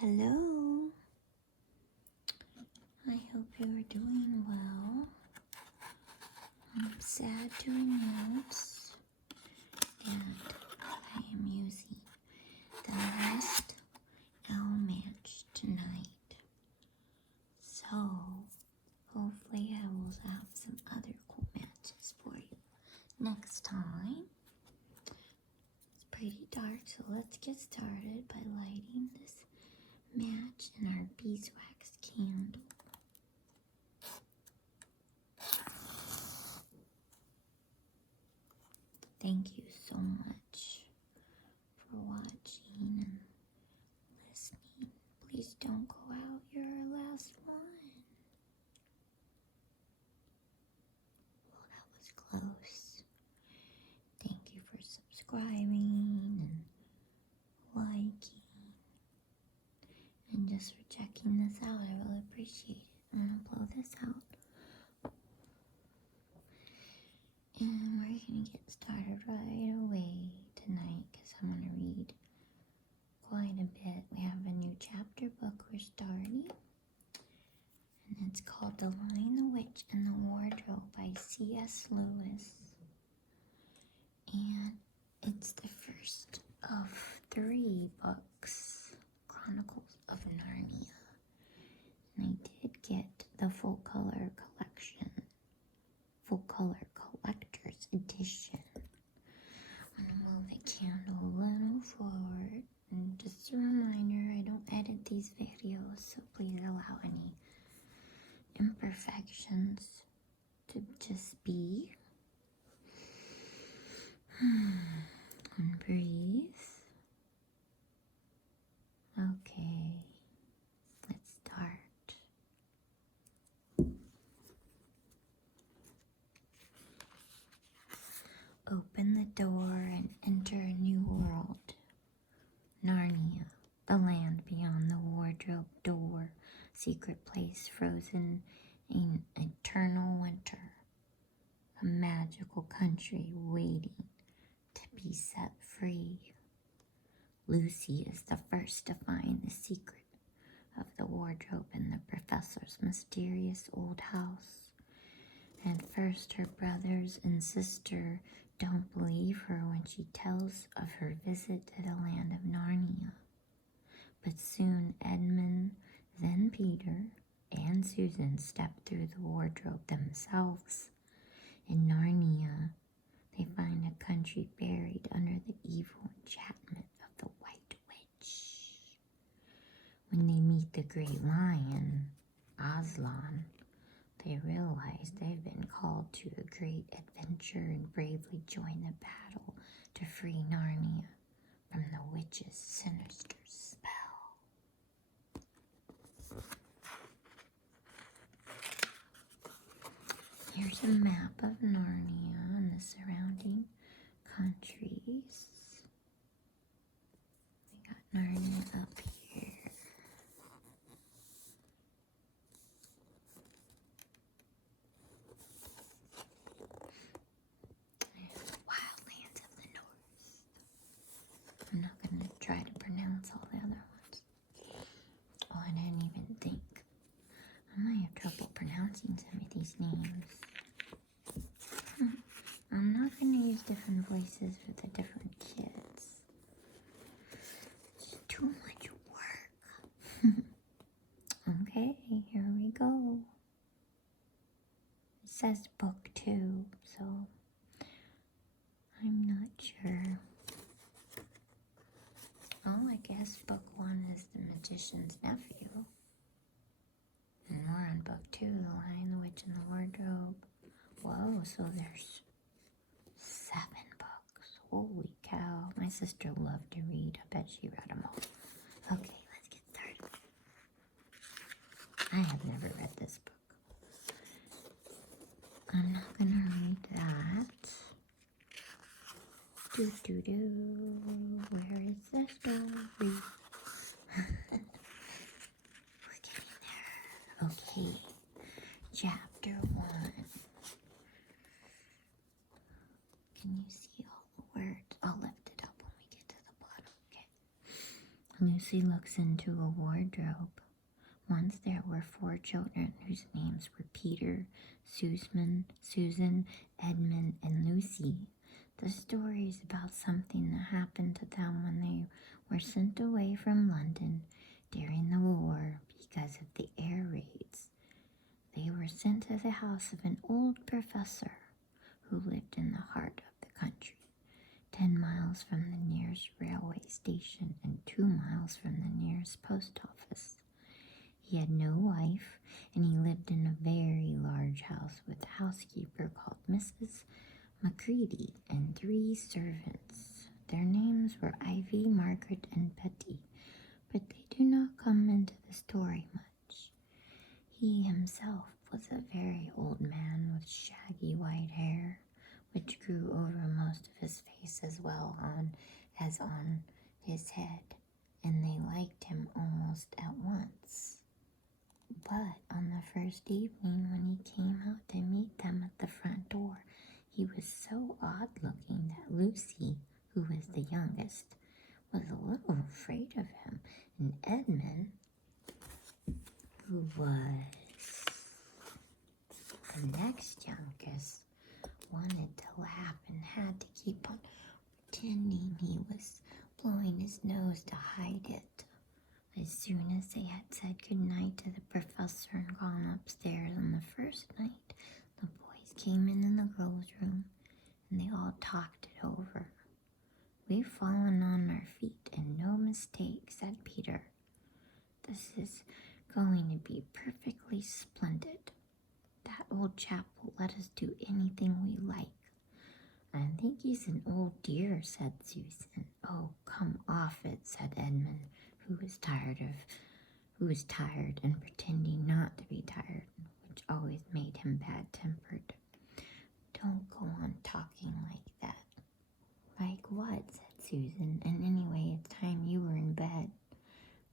Hello. I hope you are doing well. I'm sad to announce that I am using the last owl match tonight. So, hopefully I will have some other cool matches for you next time. It's pretty dark, so let's get started by lighting this match in our beeswax candle. Thank you so much for watching and listening. Please don't go out. You're our last one. Well, that was close. Thank you for subscribing and liking and just for checking this out. I really appreciate it. I'm going to blow this out. And we're going to get started right away tonight because I'm going to read quite a bit. We have a new chapter book we're starting. And it's called The Lion, the Witch, and the Wardrobe by C.S. Lewis. And it's the first of 3 books, Chronicles of Narnia. And I did get the full color collection, full color collector's edition. I'm going to move the candle a little forward. And just a reminder, I don't edit these videos, so please allow any imperfections to just be. And breathe. Okay, let's start. Open the door and enter a new world. Narnia, the land beyond the wardrobe door, secret place frozen in eternal winter. A magical country waiting to be set free. Lucy is the first to find the secret of the wardrobe in the professor's mysterious old house. At first, her brothers and sister don't believe her when she tells of her visit to the land of Narnia. But soon Edmund, then Peter, and Susan step through the wardrobe themselves. In Narnia, they find a country buried under the evil enchantment of the White Witch. When they meet the great lion, Aslan, they realize they've been called to a great adventure and bravely join the battle to free Narnia from the witch's sinister spell. Here's a map of Narnia and the surrounding countries. We got Narnia up here. There's the wildlands of the north. I'm not going to try to pronounce all the other ones. Oh, I didn't even think. I might have trouble pronouncing some of these names. I'm not going to use different voices for the different kids. It's too much work. Okay, here we go. It says book 2, so I'm not sure. Oh, I guess book 1 is The Magician's Nephew. And we're on book 2, The Lion, the Witch, and the Wardrobe. Whoa, so there's 7 books. Holy cow. My sister loved to read. I bet she read them all. Okay, let's get started. I have never read this book. I'm not going to read that. Where is the story? We're getting there. Okay, chapter 1. Can you see all the words? I'll lift it up when we get to the bottom, okay? Lucy looks into a wardrobe. Once there were 4 children whose names were Peter, Susan, Edmund, and Lucy. The story is about something that happened to them when they were sent away from London during the war because of the air raids. They were sent to the house of an old professor who lived in the heart of the country, 10 miles from the nearest railway station and 2 miles from the nearest post office. He had no wife, and he lived in a very large house with a housekeeper called Mrs. Macready and 3 servants. Their names were Ivy, Margaret, and Betty, but they do not come into the story much. He himself was a very old man with shaggy white hair, which grew over most of his face as well as on his head, and they liked him almost at once. But on the first evening when he came out to meet them at the front door, he was so odd-looking that Lucy, who was the youngest, was a little afraid of him, and Edmund, who was the next youngest, wanted to laugh and had to keep on pretending he was blowing his nose to hide it. As soon as they had said goodnight to the professor and gone upstairs on the first night, the boys came in the girls' room and they all talked it over. "We've fallen on our feet and no mistake," said Peter. "This is going to be perfectly splendid. That old chap will let us do anything we like." "I think he's an old dear," said Susan. "Oh, come off it," said Edmund, who was tired and pretending not to be tired, which always made him bad-tempered. "Don't go on talking like that." "Like what?" said Susan. "And anyway, it's time you were in bed."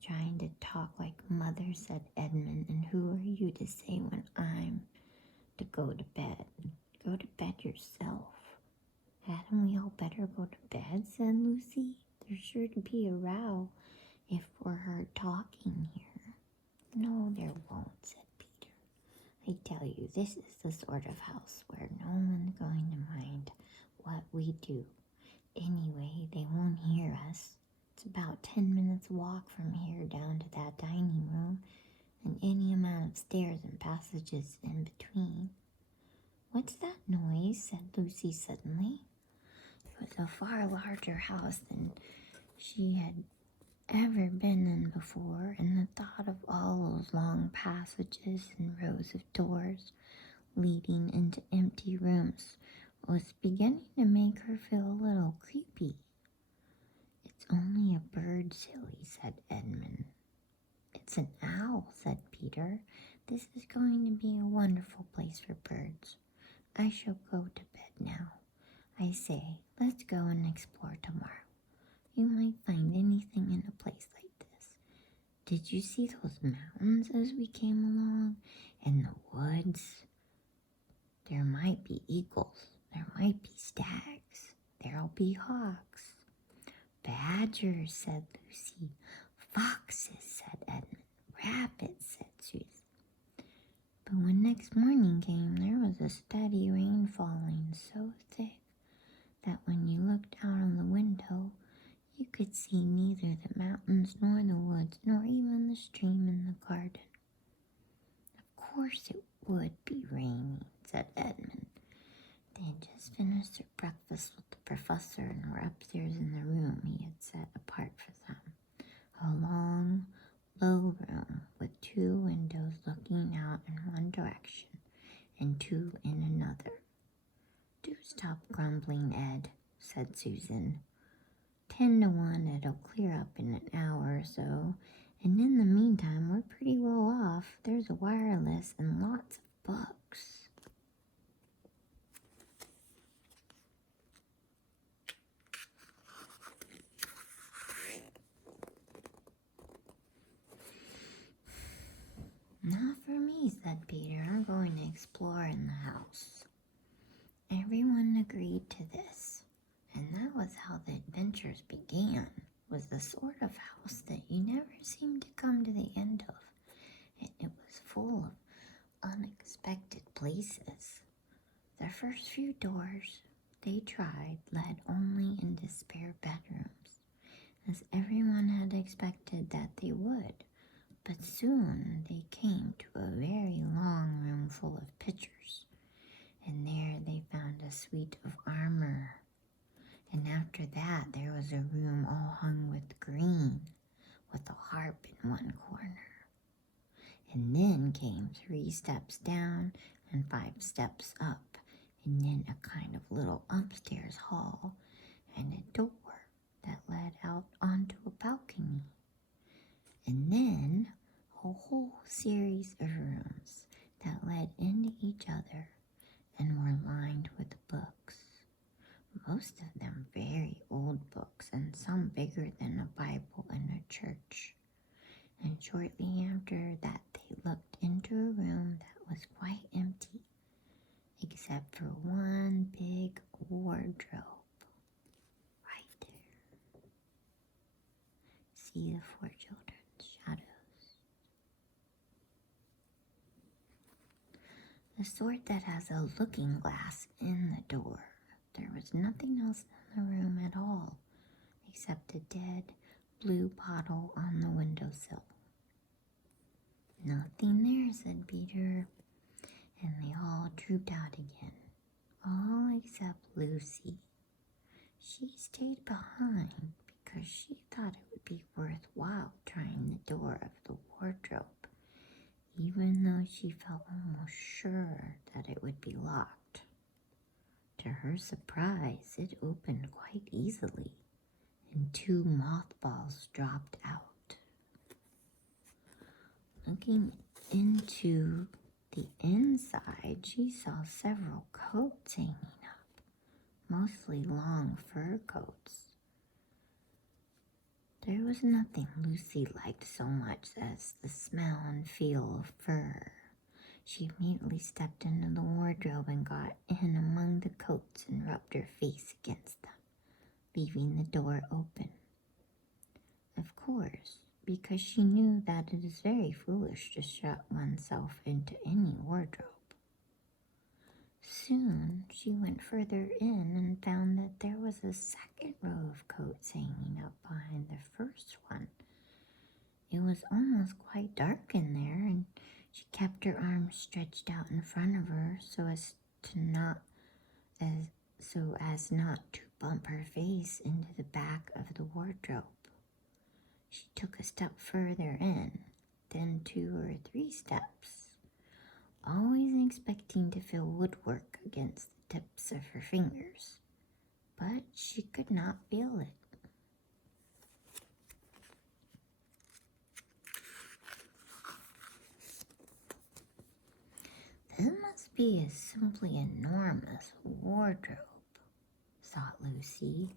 "Trying to talk like mother," said Edmund. "And who are you to say when I'm to go to bed? Go to bed yourself." "Hadn't we all better go to bed?" said Lucy. "There's sure to be a row if we're heard talking here." "No, there won't," said Peter. "I tell you, this is the sort of house where no one's going to mind what we do. Anyway, they won't hear us. It's about 10 minutes walk from here down to that dining room, and any amount of stairs and passages in between." "What's that noise?" said Lucy suddenly. It was a far larger house than she had ever been in before, and the thought of all those long passages and rows of doors leading into empty rooms was beginning to make her feel a little creepy. "It's only a bird, silly," said Edmund. "It's an owl," said Peter. "This is going to be a wonderful place for birds. I shall go to bed now. I say, let's go and explore tomorrow. You might find anything in a place like this. Did you see those mountains as we came along? And the woods? There might be eagles. There might be stags. There'll be hawks." "Badgers," said Lucy. "Foxes," said Edmund. "Rabbits," said Susan. But when next morning came, there was a steady rain falling so thick that when you looked out of the window, you could see neither the mountains nor the woods nor even the stream in the garden. "Of course it would be raining," said Edmund. They had just finished their breakfast with the professor and were upstairs in the room he had set apart for them. A long, low room with 2 windows looking out in one direction and 2 in another. "Do stop grumbling, Ed," said Susan. 10 to 1 it'll clear up in an hour or so, and in the meantime we're pretty well off. There's a wireless and lots of books." "Not for me," said Peter. "I'm going to explore in the house." Everyone agreed to this, and that was how the adventures began, was the sort of house that you never seem to come to the end of, and it was full of unexpected places. The first few doors they tried led only into spare bedrooms, as everyone had expected that they would. But soon they came to a very long room full of pictures, and there they found a suite of armor. And after that there was a room all hung with green, with a harp in one corner. And then came 3 steps down and 5 steps up, and then a kind of little upstairs hall, and a door that led out onto a balcony. And then a whole series of rooms that led into each other and were lined with books. Most of them very old books, and some bigger than a Bible in a church. And shortly after that they looked into a room that was quite empty, except for one big wardrobe right there. See the 4 children's shadows. The sort that has a looking glass in the door. There was nothing else in the room at all, except a dead blue bottle on the windowsill. Nothing there, said Peter, and they all trooped out again, all except Lucy. She stayed behind because she thought it would be worthwhile trying the door of the wardrobe, even though she felt almost sure that it would be locked. To her surprise, it opened quite easily, and 2 mothballs dropped out. Looking into the inside, she saw several coats hanging up, mostly long fur coats. There was nothing Lucy liked so much as the smell and feel of fur. She immediately stepped into the wardrobe and got in among the coats and rubbed her face against them, leaving the door open. Of course, because she knew that it is very foolish to shut oneself into any wardrobe. Soon she went further in and found that there was a second row of coats hanging up behind the first one. It was almost quite dark in there, and she kept her arms stretched out in front of her so as not to bump her face into the back of the wardrobe. She took a step further in, then 2 or 3 steps, always expecting to feel woodwork against the tips of her fingers, but she could not feel it. This must be a simply enormous wardrobe, thought Lucy,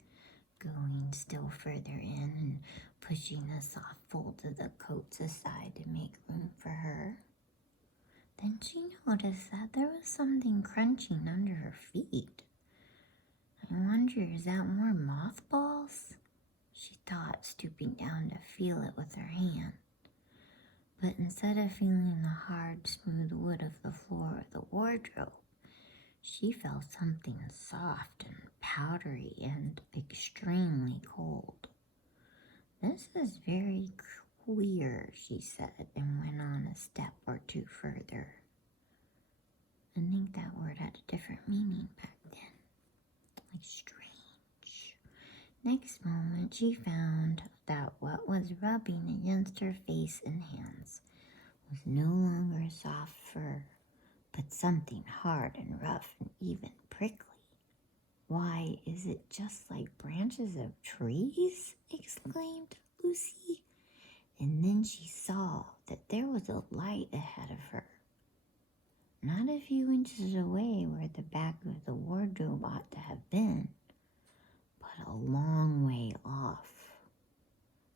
going still further in and pushing the soft folds of the coats aside to make room for her. Then she noticed that there was something crunching under her feet. I wonder, is that more mothballs? She thought, stooping down to feel it with her hand. But instead of feeling the hard, smooth wood of the floor of the wardrobe, she felt something soft and powdery and extremely cold. This is very queer, she said, and went on a step or 2 further. I think that word had a different meaning back then, like strange. Next moment, she found that what was rubbing against her face and hands was no longer soft fur, but something hard and rough and even prickly. Why, is it just like branches of trees? Exclaimed Lucy. And then she saw that there was a light ahead of her, not a few inches away where the back of the wardrobe ought to have been, but a long way off.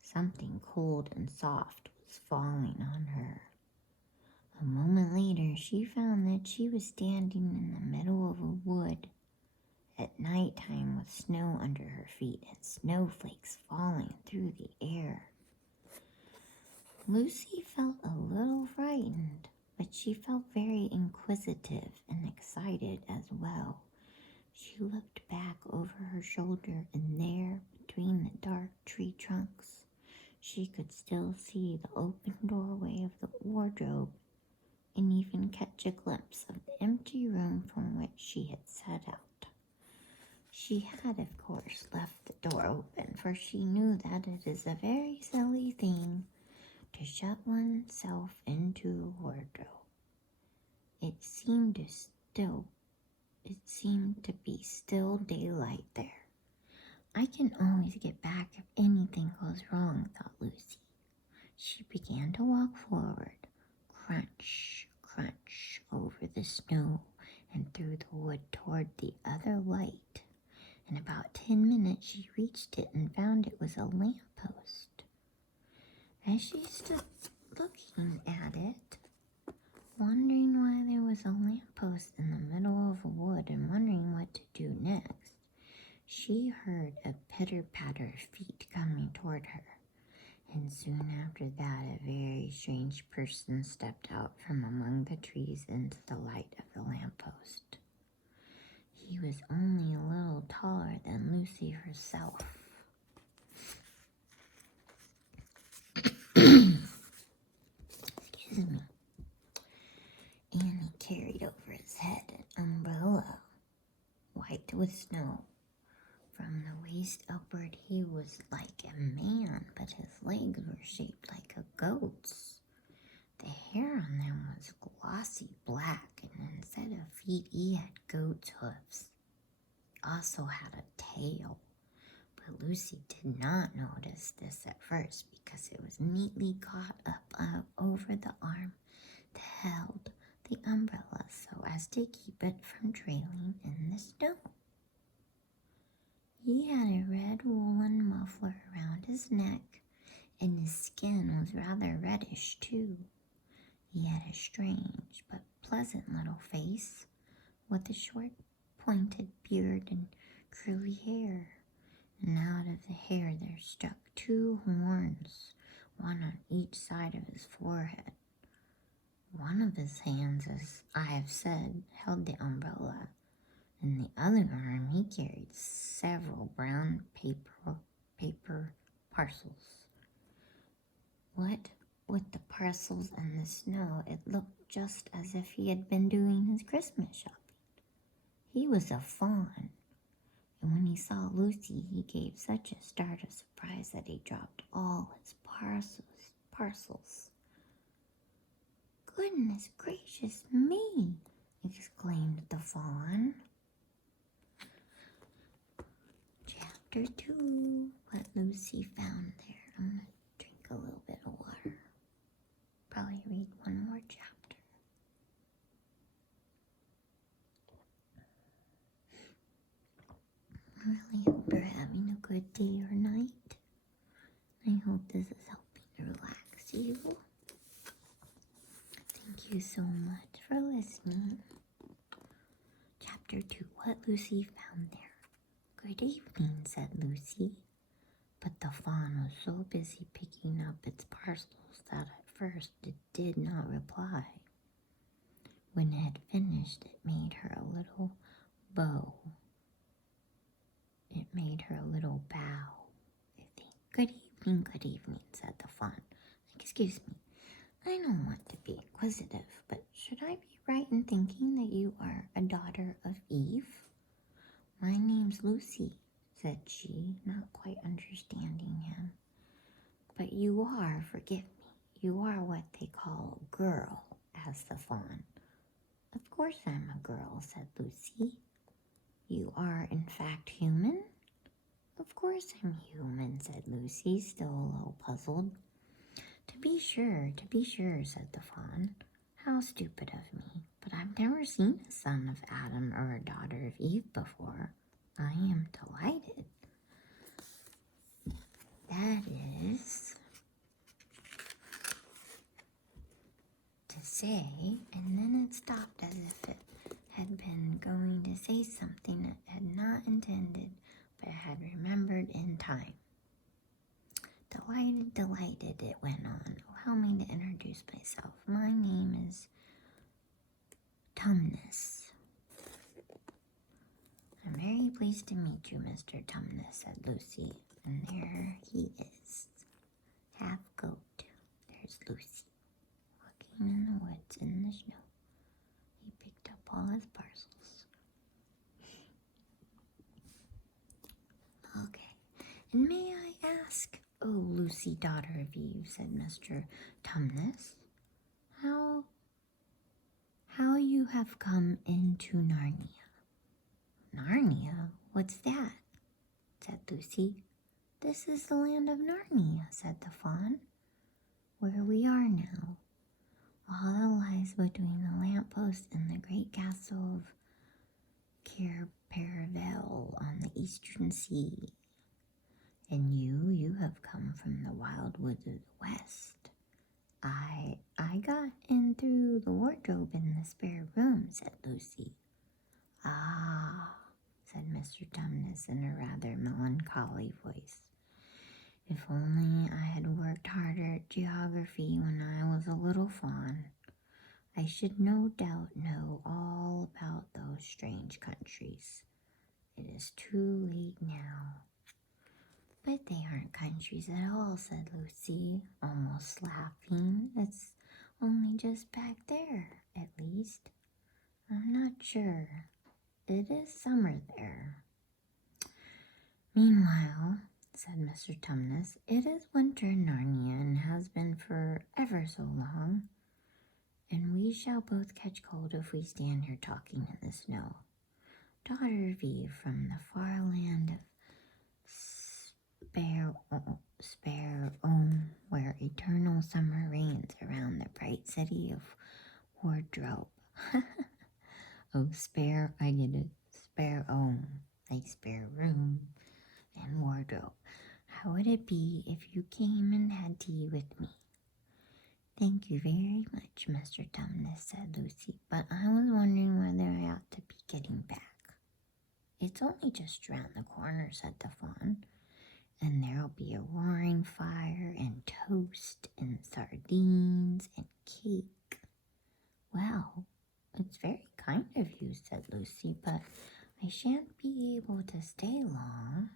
Something cold and soft was falling on her. A moment later, she found that she was standing in the middle of a wood, at night time with snow under her feet and snowflakes falling through the air. Lucy felt a little frightened, but she felt very inquisitive and excited as well. She looked back over her shoulder, and there, between the dark tree trunks, she could still see the open doorway of the wardrobe and even catch a glimpse of the empty room from which she had set out. She had, of course, left the door open, for she knew that it is a very silly thing to shut oneself into a wardrobe. It seemed to be still daylight there. I can always get back if anything goes wrong, thought Lucy. She began to walk forward, crunch, crunch, over the snow and through the wood toward the other light. In about 10 minutes she reached it and found it was a lamppost. As she stood looking at it, wondering why there was a lamppost in the middle of a wood and wondering what to do next, she heard a pitter-patter of feet coming toward her. And soon after that, a very strange person stepped out from among the trees into the light of the lamppost. He was only a little taller than Lucy herself. Excuse me. And he carried over his head an umbrella, white with snow. From the waist upward, he was like a man, but his legs were shaped like a goat's. The hair on them was glossy black, and instead of feet, he had goat's hooves. He also had a tail, but Lucy did not notice this at first because it was neatly caught up over the arm that held the umbrella so as to keep it from trailing in the snow. He had a red woolen muffler around his neck, and his skin was rather reddish too. He had a strange but pleasant little face, with a short pointed beard and curly hair, and out of the hair there stuck 2 horns, one on each side of his forehead. One of his hands, as I have said, held the umbrella. In the other arm he carried several brown paper parcels. What with the parcels and the snow, it looked just as if he had been doing his Christmas shopping. He was a fawn, and when he saw Lucy, he gave such a start of surprise that he dropped all his parcels. "Goodness gracious me!" exclaimed the fawn. Chapter 2, what Lucy found there. I'm going to drink a little bit of water. Probably read one more chapter. I really hope you're having a good day or night. I hope this is helping to relax you. Thank you so much for listening. Chapter 2, what Lucy found there. "Good evening," said Lucy, but the fawn was so busy picking up its parcels that at first it did not reply. When it had finished, it made her a little bow. It made her a little bow, I think. Good evening," said the fawn. "Excuse me, I don't want to be inquisitive, but should I be right in thinking that you are a daughter of Eve?" "My name's Lucy," said she, not quite understanding him. "But you are, forgive me, you are what they call a girl," asked the fawn. "Of course I'm a girl," said Lucy. "You are, in fact, human?" "Of course I'm human," said Lucy, still a little puzzled. To be sure," said the fawn. "How stupid of me. But I've never seen a son of Adam or a daughter of Eve before. I am delighted." That is to say, and then it stopped as if it had been going to say something it had not intended, but had remembered in time. Delighted, it went on. Allow me to introduce myself. My name is Tumnus. I'm very pleased to meet you, Mr. Tumnus, said Lucy. And there he is, half goat. There's Lucy, walking in the woods in the snow. He picked up all his parcels. Okay, and may I ask, oh, Lucy, daughter of Eve, said Mr. Tumnus, how you have come into Narnia. Narnia? What's that? Said Lucy. This is the land of Narnia, said the fawn, where we are now. All that lies between the lamppost and the great castle of Caerparavel on the eastern sea. And you have come from the wild woods of the west. I got in through the wardrobe in the spare room, said Lucy. Ah, said Mr. Tumnus in a rather melancholy voice. If only I had worked harder at geography when I was a little fawn, I should no doubt know all about those strange countries. It is too late now. But they aren't countries at all, said Lucy, almost laughing. It's only just back there, at least. I'm not sure. It is summer there. Meanwhile, said Mr. Tumnus, it is winter in Narnia and has been for ever so long, and we shall both catch cold if we stand here talking in the snow. Daughter of Eve from the far land of Spare-Ohm, where eternal summer reigns around the bright city of Wardrobe. Oh, I get it. Spare-Ohm, like spare room and wardrobe. How would it be if you came and had tea with me? Thank you very much, Mr. Tumnus, said Lucy, but I was wondering whether I ought to be getting back. It's only just round the corner, said the fawn, and there'll be a roaring fire and toast and sardines and cake. Well, it's very kind of you, said Lucy, but I shan't be able to stay long.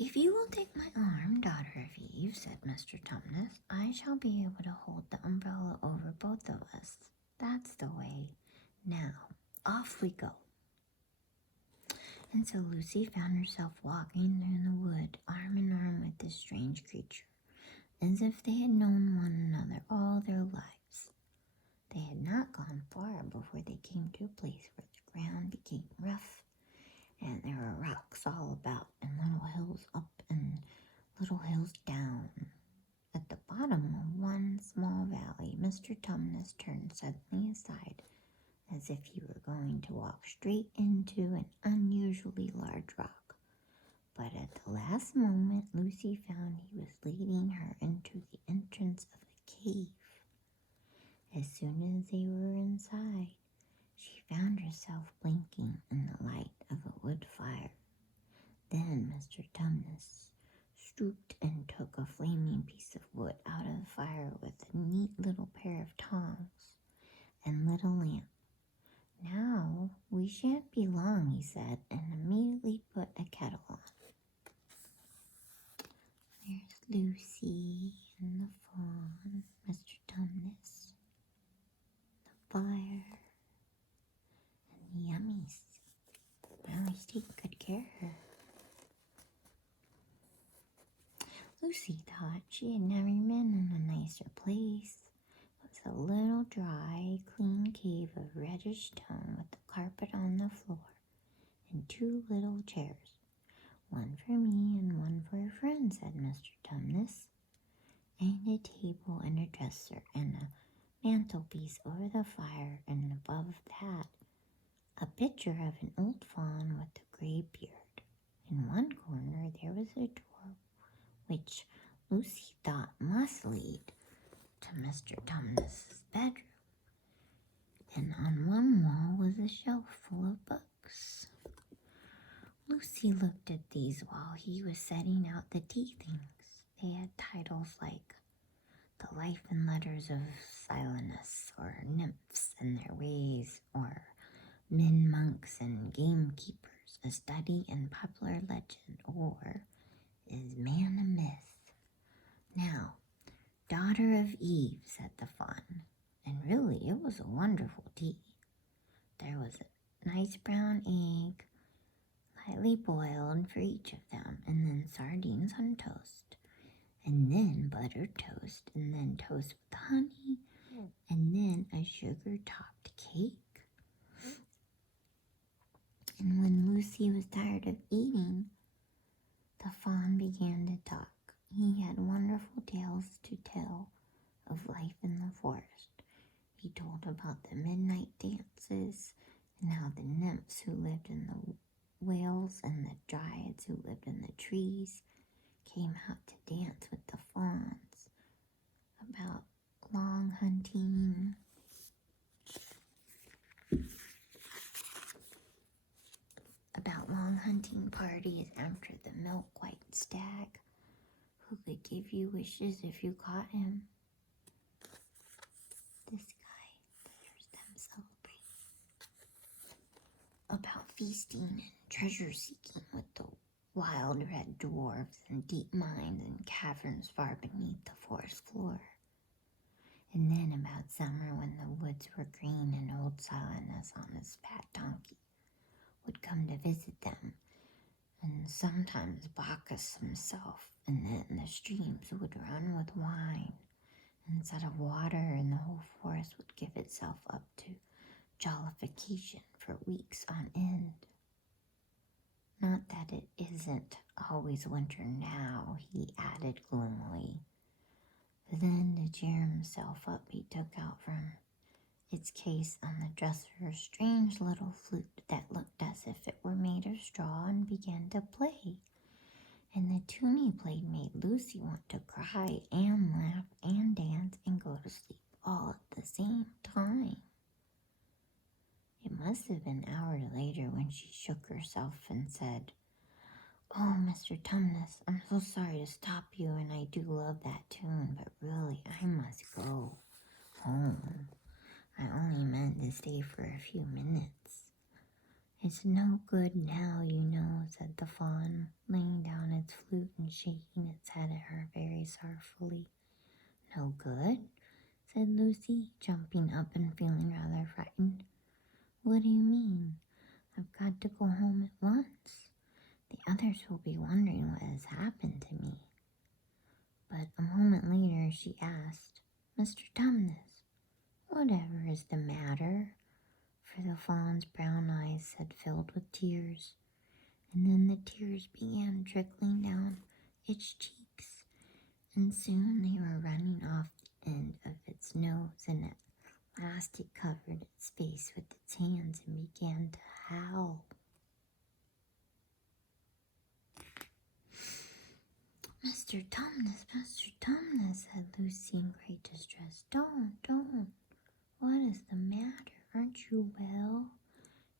If you will take my arm, daughter of Eve, said Mr. Tumnus, I shall be able to hold the umbrella over both of us. That's the way. Now, off we go. And so Lucy found herself walking through the wood, arm in arm with this strange creature, as if they had known one another all their lives. They had not gone far before they came to a place where the ground became rough, and there were rocks all about, and little hills up and little hills down. At the bottom of one small valley, Mr. Tumnus turned suddenly aside, as if he were going to walk straight into an unusually large rock. But at the last moment, Lucy found he was leading her into the entrance of a cave. As soon as they were inside, she found herself blinking in the light of a wood fire. Then Mr. Tumnus stooped and took a flaming piece of wood out of the fire with a neat little pair of tongs and lit a lamp. Now we shan't be long, he said, and immediately put a kettle on. There's Lucy and the fawn, Mr. Tumnus, the fire, and the yummies. Well, he's taking good care of her. Lucy thought she had never been in a nicer place. It was a little dry, clean cave of reddish stone with the carpet on the floor and two little chairs. One for me and one for a friend, said Mr. Tumnus, and a table and a dresser and a mantelpiece over the fire, and above that a picture of an old fawn with a gray beard. In one corner there was a door which Lucy thought must lead to Mr. Tumnus's bedroom. And on one wall was a shelf full of books. Lucy looked at these while he was setting out the tea things. They had titles like The Life and Letters of Silenus, or Nymphs and Their Ways, or Men, Monks, and Gamekeepers, A Study in Popular Legend, or Is Man a Myth? Now, Daughter of Eve, said the fawn, and really it was a wonderful tea. There was a nice brown egg, lightly boiled for each of them, and then sardines on toast, and then buttered toast, and then toast with honey, and then a sugar-topped cake. And when Lucy was tired of eating, the fawn began to talk. He had wonderful tales to tell of life in the forest. He told about the midnight dances and how the nymphs who lived in the whales and the dryads who lived in the trees came out to dance with the fawns, about long hunting parties after the milk-white stag who could give you wishes if you caught him. This guy, there's them celebrating. About feasting and treasure seeking with the wild red dwarves and deep mines and caverns far beneath the forest floor. And then about summer when the woods were green and old Silenus on his fat donkey would come to visit them, and sometimes Bacchus himself, and then the streams would run with wine instead of water, and the whole forest would give itself up to jollification for weeks on end. Not that it isn't always winter now, he added gloomily. Then, to cheer himself up, he took out from its case on the dresser a strange little flute that looked as if it were made of straw and began to play. And the tune he played made Lucy want to cry and laugh and dance and go to sleep all at the same time. It must have been hours later when she shook herself and said, "Oh, Mr. Tumnus, I'm so sorry to stop you, and I do love that tune, but really I must go home. I only meant to stay for a few minutes." "It's no good now, you know," said the fawn, laying down its flute and shaking its head at her very sorrowfully. "No good?" said Lucy, jumping up and feeling rather frightened. "What do you mean? I've got to go home at once. The others will be wondering what has happened to me." But a moment later she asked, "Mr. Tumnus, whatever is the matter?" For the fawn's brown eyes had filled with tears, and then the tears began trickling down its cheeks, and soon they were running off the end of its nose, and at last it covered its face with its hands and began to howl. Mr. Tumnus, said Lucy in great distress. Don't. What is the matter? Aren't you well?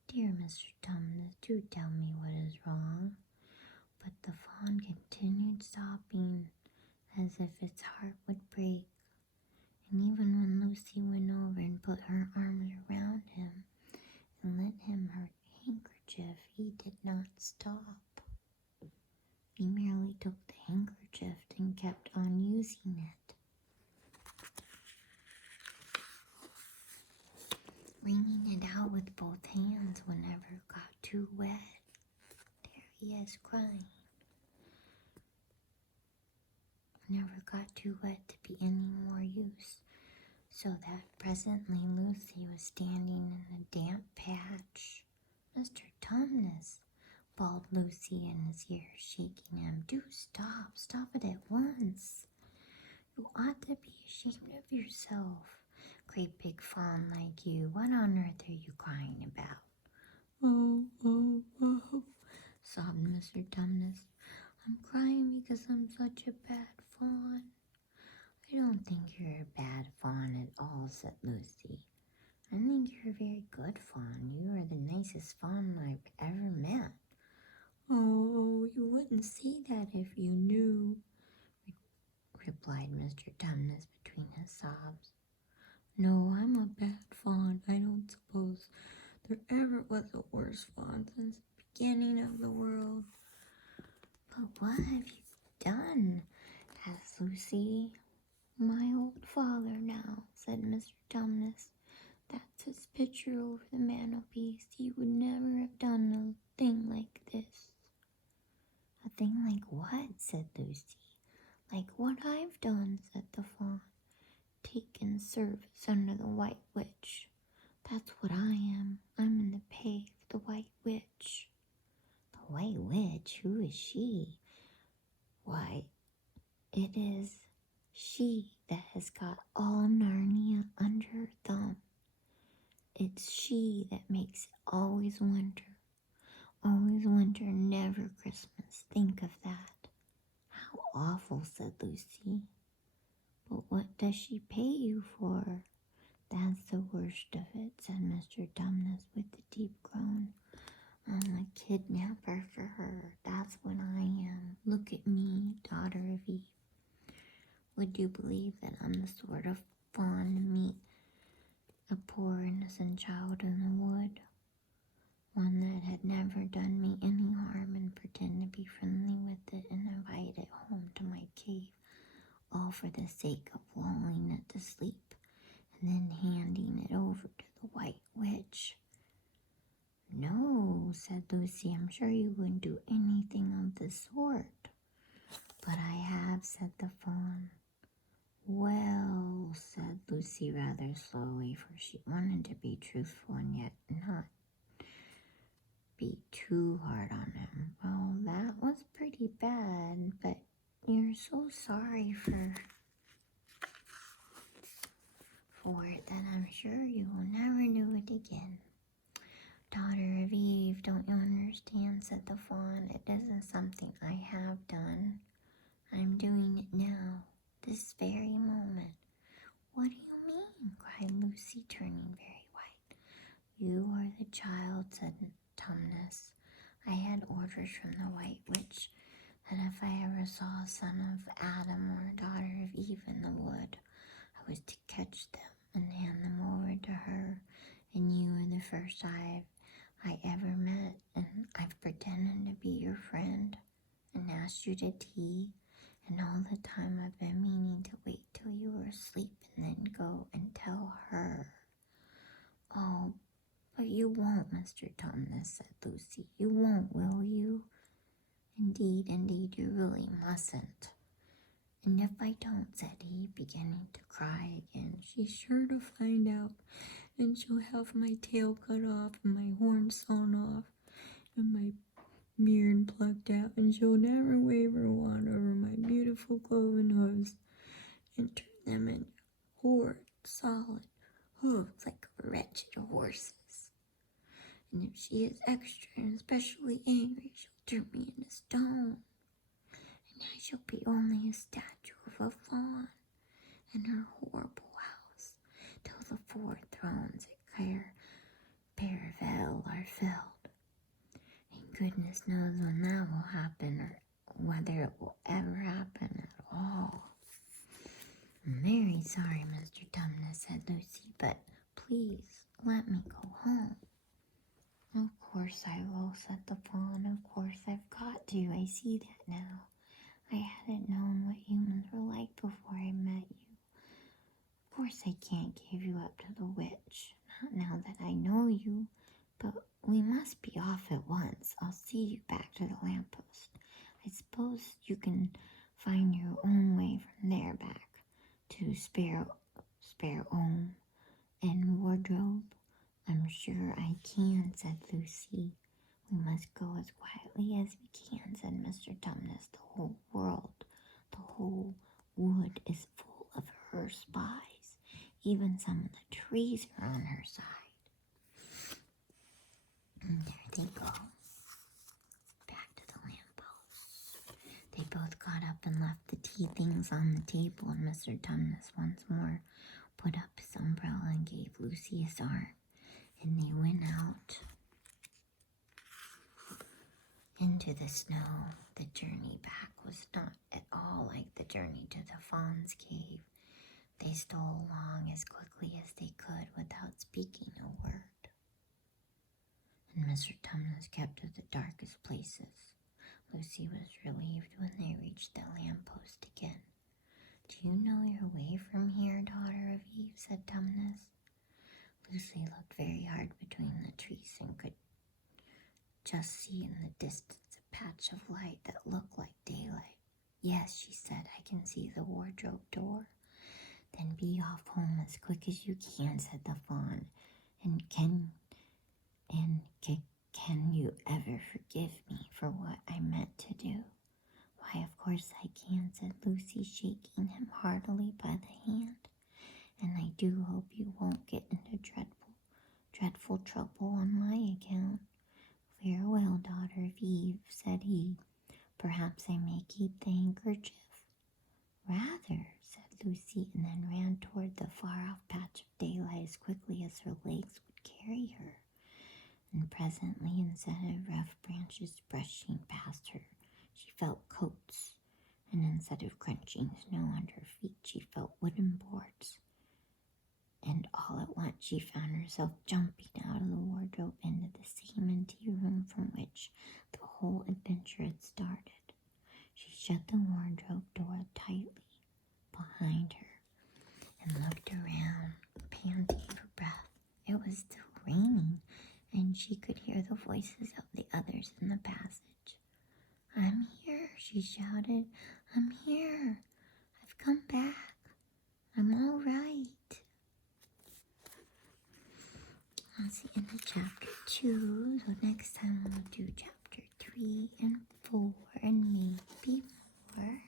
Dear Mr. Tumnus, do tell me what is wrong." But the fawn continued sobbing as if its heart would break. And even when Lucy went over and put her arms around him and lent him her handkerchief, he did not stop. He merely took the handkerchief and kept on using it, wringing it out with both hands whenever it got too wet. There he is crying. Never got too wet to be any more use, so that presently Lucy was standing in a damp patch. "Mr. Tumnus," bawled Lucy in his ear, shaking him, "do stop it at once. You ought to be ashamed of yourself. Great big fawn like you, what on earth are you crying about?" Oh, sobbed Mr. Tumnus. I'm crying because I'm such a bad fawn. I don't think you're a bad fawn at all, said Lucy. I think you're a very good fawn. You are the nicest fawn I've ever met. Oh, you wouldn't say that if you knew, replied Mr. Tumnus between his sobs. No, I'm a bad fawn. I don't suppose there ever was a worse fawn since the beginning of the world. But what have you done? Asked Lucy. My old father now, said Mr. Tumnus. That's his picture over the mantelpiece. He would never have done a thing like this. A thing like what? Said Lucy. Like what I've done, said the fawn. Taken service under the White Witch. That's what I am. I'm in the pay of the White Witch. The White Witch? Who is she? Why, it is she that has got all Narnia under her thumb. It's she that makes it always winter. Always winter, never Christmas. Think of that. How awful, said Lucy. But what does she pay you for? That's the worst of it, said Mr. Tumnus with a deep groan. I'm a kidnapper for her. That's what I am. Look at me, daughter of Eve. Would you believe that I'm the sort of fawn to meet a poor innocent child in the wood? One that had never done me any harm, and pretend to be friendly with it and invite it home to my cave, all for the sake of lulling it to sleep and then handing it over to the White Witch. No, said Lucy, I'm sure you wouldn't do anything of the sort. But I have, said the fawn. Well, said Lucy rather slowly, for she wanted to be truthful and yet not be too hard on him. Well, that was pretty bad, but you're so sorry for it that I'm sure you will never do it again. Daughter of Eve, don't you understand, said the fawn. It isn't something I have done. I'm doing it now, this very moment. What do you mean? Cried Lucy, turning very white. You are the child, said Tumnus. I had orders from the White Witch that if I ever saw a son of Adam or a daughter of Eve in the wood, I was to catch them and hand them over to her. And you are the first I ever met, and I've pretended to be your friend and asked you to tea, and all the time I've been meaning to wait till you were asleep and then go and tell her. Oh, but you won't, Mr. Tumnus, said Lucy. You won't, will you? Indeed, you really mustn't. And if I don't, said he, beginning to cry again, she's sure to find out, and she'll have my tail cut off and my horns sawn off and my beard plucked out, and she'll never wave her wand over my beautiful cloven hooves and turn them into horrid, solid hooves like wretched horses. And if she is extra and especially angry, she'll turn me into stone, and I shall be only a statue of a fawn in her horrible house, till the 4 thrones at Paravel are filled. And goodness knows when that will happen, or whether it will ever happen at all. I'm very sorry, Mr. Tumnus, said Lucy, but please let me go home. Of course I will, said the fawn. Of course I've got to. I see that now. I hadn't known what humans were like before I met you. Of course I can't give you up to the witch, not now that I know you, but we must be off at once. I'll see you back to the lamppost. I suppose you can find your own way from there back to Spare Ohm and Wardrobe. I'm sure I can, said Lucy. We must go as quietly as we can, said Mr. Tumnus. The whole world, the whole wood is full of her spies. Even some of the trees are on her side. And there they go, back to the lamppost. and left the tea things on the table, and Mr. Tumnus once more put up his umbrella and gave Lucy his arm, and they went out into the snow. The journey back was not at all like the journey to the fawn's cave. They stole along as quickly as they could without speaking a word. And Mr. Tumnus kept to the darkest places. Lucy was relieved when they reached the lamppost again. "Do you know your way from here, daughter of Eve?" said Tumnus. Lucy looked very hard between the trees and could just see in the distance a patch of light that looked like daylight. "Yes," she said, "I can see the wardrobe door." "Then be off home as quick as you can," said the fawn. And can you ever forgive me for what I meant to do?" "Why, of course I can," said Lucy, shaking him heartily by the hand. "And I do hope you won't get into dreadful trouble on my account." "Farewell, daughter of Eve," said he. "Perhaps I may keep the handkerchief." "Rather," said Lucy, and then ran toward the far-off patch of daylight as quickly as her legs would carry her. And presently, instead of rough branches brushing past her, she felt coats, and instead of crunching snow under her feet, she felt wooden boards. And all at once she found herself jumping out of the wardrobe into the same empty room from which the whole adventure had started. She shut the wardrobe door tightly behind her and looked around, panting for breath. It was still raining, and she could hear the voices of the others in the passage. "I'm here," she shouted. "I'm here. I've come back. I'm all right." That's the end of chapter 2. So next time we'll do chapter 3 and 4 and maybe more.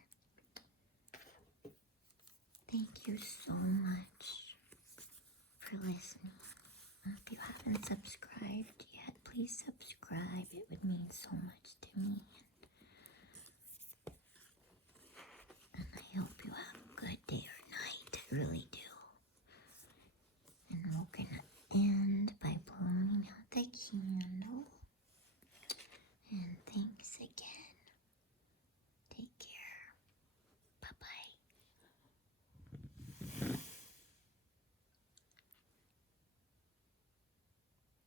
Thank you so much for listening. If you haven't subscribed yet, please subscribe. It would mean so much to me. And I hope you have a good day or night. It really